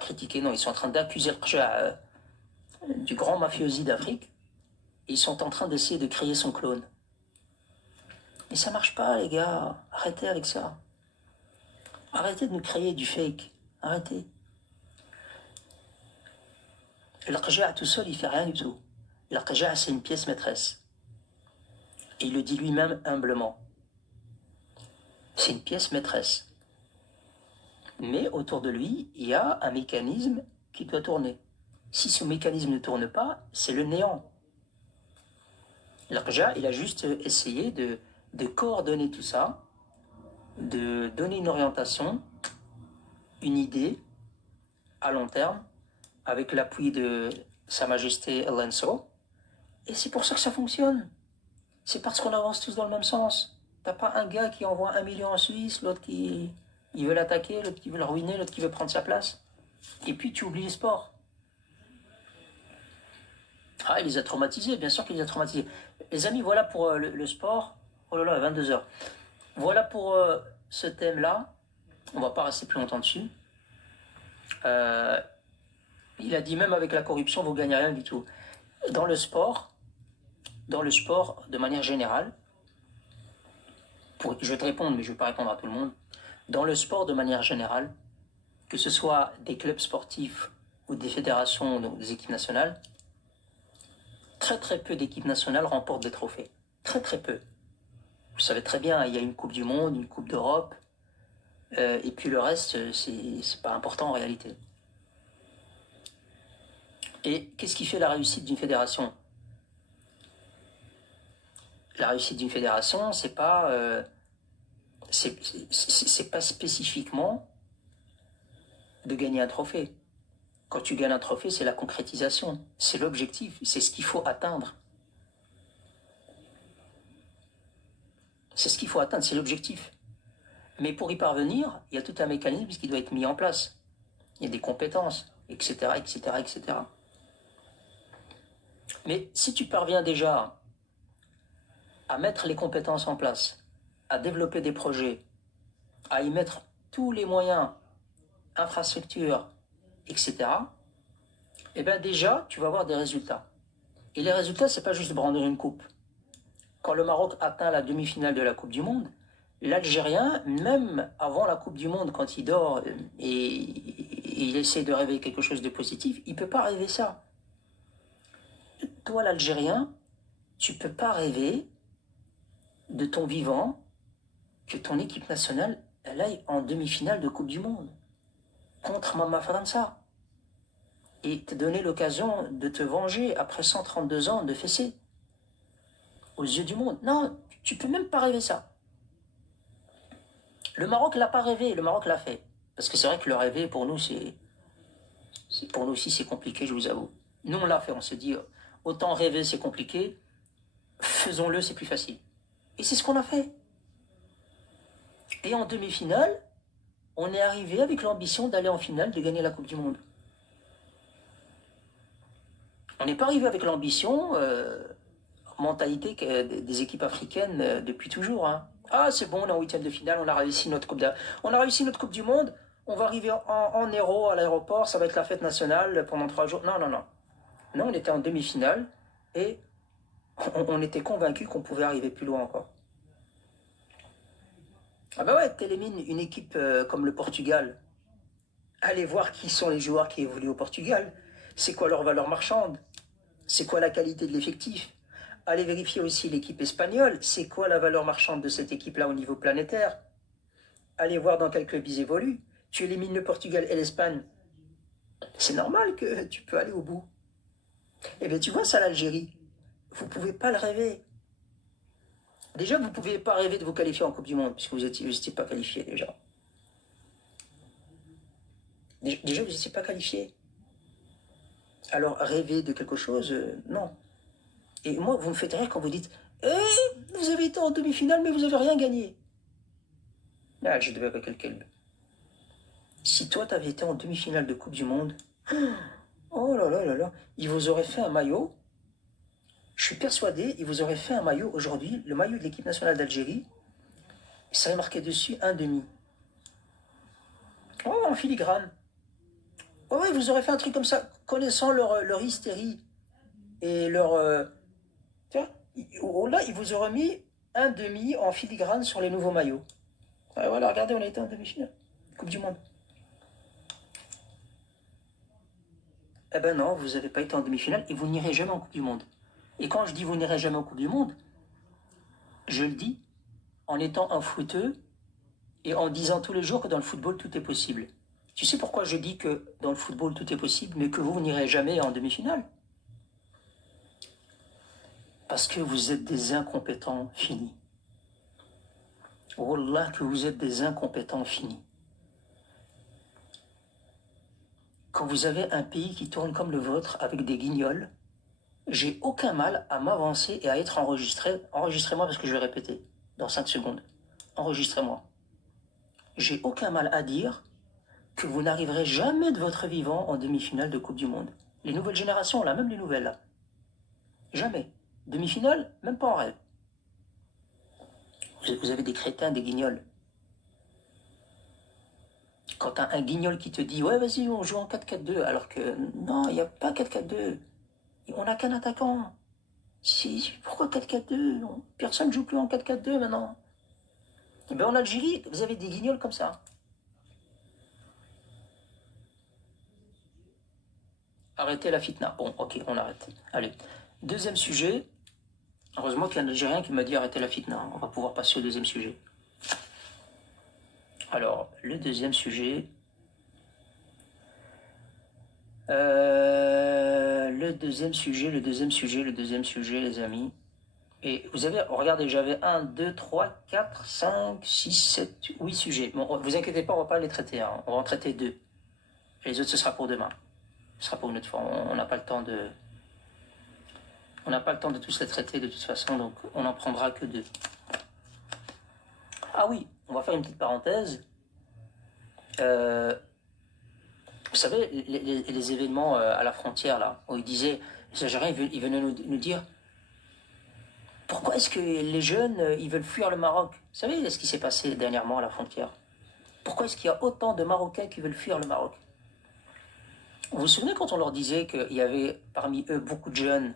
critiquer, non, ils sont en train d'accuser l'Arja du grand mafiosi d'Afrique. Et ils sont en train d'essayer de créer son clone. Mais ça marche pas, les gars. Arrêtez avec ça. Arrêtez de nous créer du fake. Arrêtez. L'Arja tout seul, il fait rien du tout. L'Arja, c'est une pièce maîtresse. Et il le dit lui-même humblement. C'est une pièce maîtresse. Mais autour de lui, il y a un mécanisme qui doit tourner. Si ce mécanisme ne tourne pas, c'est le néant. L'Arja, il a juste essayé de coordonner tout ça, de donner une orientation, une idée à long terme, avec l'appui de Sa Majesté El Ensor. Et c'est pour ça que ça fonctionne. C'est parce qu'on avance tous dans le même sens. T'as pas un gars qui envoie 1 million en Suisse, l'autre qui il veut l'attaquer, l'autre qui veut le ruiner, l'autre qui veut prendre sa place. Et puis tu oublies le sport. Ah, il les a traumatisés, bien sûr qu'il les a traumatisés. Les amis, voilà pour le sport. Oh là là, 22 heures. Voilà pour ce thème-là. On va pas rester plus longtemps dessus. Il a dit même avec la corruption, vous gagnez rien du tout. Dans le sport, de manière générale, je vais te répondre, mais je ne vais pas répondre à tout le monde. Dans le sport, de manière générale, que ce soit des clubs sportifs ou des fédérations ou des équipes nationales, très très peu d'équipes nationales remportent des trophées. Très très peu. Vous savez très bien, il y a une Coupe du Monde, une Coupe d'Europe, et puis le reste, c'est pas important en réalité. Et qu'est-ce qui fait la réussite d'une fédération? La réussite d'une fédération, c'est pas spécifiquement de gagner un trophée. Quand tu gagnes un trophée, c'est la concrétisation, c'est l'objectif, c'est ce qu'il faut atteindre. C'est ce qu'il faut atteindre, c'est l'objectif. Mais pour y parvenir, il y a tout un mécanisme qui doit être mis en place. Il y a des compétences, etc., etc., etc. Mais si tu parviens déjà à mettre les compétences en place, à développer des projets, à y mettre tous les moyens, infrastructures, etc., eh bien déjà, tu vas avoir des résultats. Et les résultats, c'est pas juste brandir une coupe. Quand le Maroc atteint la demi-finale de la Coupe du Monde, l'Algérien, même avant la Coupe du Monde, quand il dort et il essaie de rêver quelque chose de positif, il ne peut pas rêver ça. Toi, l'Algérien, tu ne peux pas rêver de ton vivant que ton équipe nationale, elle aille en demi-finale de Coupe du Monde contre Mama França et te donner l'occasion de te venger après 132 ans de fessée aux yeux du monde. Non, tu peux même pas rêver ça. Le Maroc l'a pas rêvé, le Maroc l'a fait. Parce que c'est vrai que le rêver, pour nous, pour nous aussi, c'est compliqué, je vous avoue. Nous, on l'a fait, on s'est dit, autant rêver, c'est compliqué, faisons-le, c'est plus facile. Et c'est ce qu'on a fait. Et en demi-finale, on est arrivé avec l'ambition d'aller en finale, de gagner la Coupe du Monde. On n'est pas arrivé avec l'ambition, mentalité des équipes africaines depuis toujours. Hein. Ah, c'est bon, on est en huitième de finale, on a réussi notre on a réussi notre Coupe du Monde, on va arriver en héros à l'aéroport, ça va être la fête nationale pendant 3 jours. Non, non, non. Non, on était en demi-finale et on était convaincus qu'on pouvait arriver plus loin encore. Ah bah ouais, t'élimines une équipe comme le Portugal. Allez voir qui sont les joueurs qui évoluent au Portugal. C'est quoi leur valeur marchande? C'est quoi la qualité de l'effectif? Allez vérifier aussi l'équipe espagnole. C'est quoi la valeur marchande de cette équipe-là au niveau planétaire? Allez voir dans quel club ils évoluent. Tu élimines le Portugal et l'Espagne. C'est normal que tu peux aller au bout. Eh bien, tu vois ça, l'Algérie. Vous ne pouvez pas le rêver. Déjà, vous ne pouvez pas rêver de vous qualifier en Coupe du Monde, puisque vous n'étiez pas qualifié déjà. Déjà, vous n'étiez pas qualifié. Alors, rêver de quelque chose, non. Et moi, vous me faites rire quand vous dites vous avez été en demi-finale, mais vous n'avez rien gagné. Ah, je devais avec quelqu'un. Si toi, tu avais été en demi-finale de Coupe du Monde, oh là là là là, il vous aurait fait un maillot. Je suis persuadé, il vous aurait fait un maillot aujourd'hui, le maillot de l'équipe nationale d'Algérie. Ça aurait marqué dessus un demi. Oh, en filigrane. Oh, oui, vous aurez fait un truc comme ça, connaissant leur hystérie et leur. Tu vois, là, ils vous auraient mis un demi en filigrane sur les nouveaux maillots. Ouais, voilà, regardez, on a été en demi-finale. Coupe du Monde. Eh ben non, vous n'avez pas été en demi-finale et vous n'irez jamais en Coupe du Monde. Et quand je dis vous n'irez jamais en Coupe du Monde, je le dis en étant un footeux et en disant tous les jours que dans le football, tout est possible. Tu sais pourquoi je dis que dans le football, tout est possible, mais que vous n'irez jamais en demi-finale? Parce que vous êtes des incompétents finis. Wallah que vous êtes des incompétents finis. Quand vous avez un pays qui tourne comme le vôtre avec des guignols, j'ai aucun mal à m'avancer et à être enregistré. Enregistrez-moi parce que je vais répéter dans 5 secondes. Enregistrez-moi. J'ai aucun mal à dire que vous n'arriverez jamais de votre vivant en demi-finale de Coupe du Monde. Les nouvelles générations, là, même les nouvelles, là. Jamais. Demi-finale, même pas en rêve. Vous avez des crétins, des guignols. Quand t'as un guignol qui te dit « Ouais, vas-y, on joue en 4-4-2 », alors que non, il n'y a pas 4-4-2. On n'a qu'un attaquant. Pourquoi 4-4-2? Personne ne joue plus en 4-4-2 maintenant. Et bien en Algérie, vous avez des guignols comme ça. Arrêtez la fitna. Bon, ok, on arrête. Allez. Deuxième sujet. Heureusement qu'il y a un Algérien qui m'a dit arrêtez la fitna. On va pouvoir passer au deuxième sujet. Alors, le deuxième sujet. Le deuxième sujet, les amis. Et vous avez, regardez, j'avais 1, 2, 3, 4, 5, 6, 7, 8 sujets. Bon, vous inquiétez pas, on va pas les traiter. Hein. On va en traiter 2. Les autres, ce sera pour demain. Ce sera pour une autre fois. On n'a pas le temps de. On n'a pas le temps de tous les traiter de toute façon, donc on n'en prendra que 2. Ah oui, on va faire une petite parenthèse. Vous savez, les événements à la frontière, là, où ils disaient, les Algériens, ils venaient nous dire pourquoi est-ce que les jeunes, ils veulent fuir le Maroc? Vous savez ce qui s'est passé dernièrement à la frontière? Pourquoi est-ce qu'il y a autant de Marocains qui veulent fuir le Maroc? Vous vous souvenez quand on leur disait qu'il y avait parmi eux beaucoup de jeunes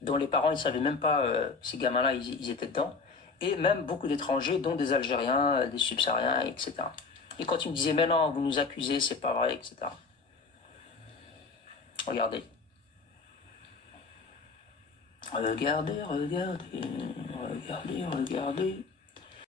dont les parents ne savaient même pas ces gamins-là, ils étaient dedans, et même beaucoup d'étrangers, dont des Algériens, des subsahariens, etc. Et quand ils me disaient, mais non, vous nous accusez, c'est pas vrai, etc. Regardez. Regardez, regardez, regardez, regardez.